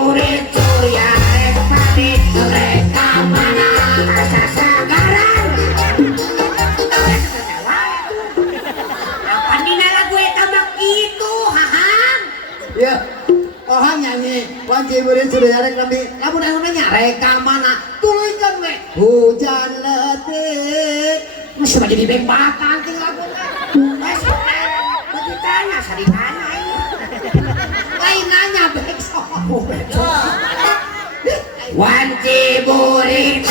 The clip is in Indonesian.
burit surya rek pati reka mana rasa sagaran apa dina lagu eta mah kitu hahang ya ohang nyanyi wajib beri surya rek kami lamun anu reka mana tuluykeun we hujan letih masih jadi bembakan ting laguna bagi tanya sadikana lain nanya besok wanci burit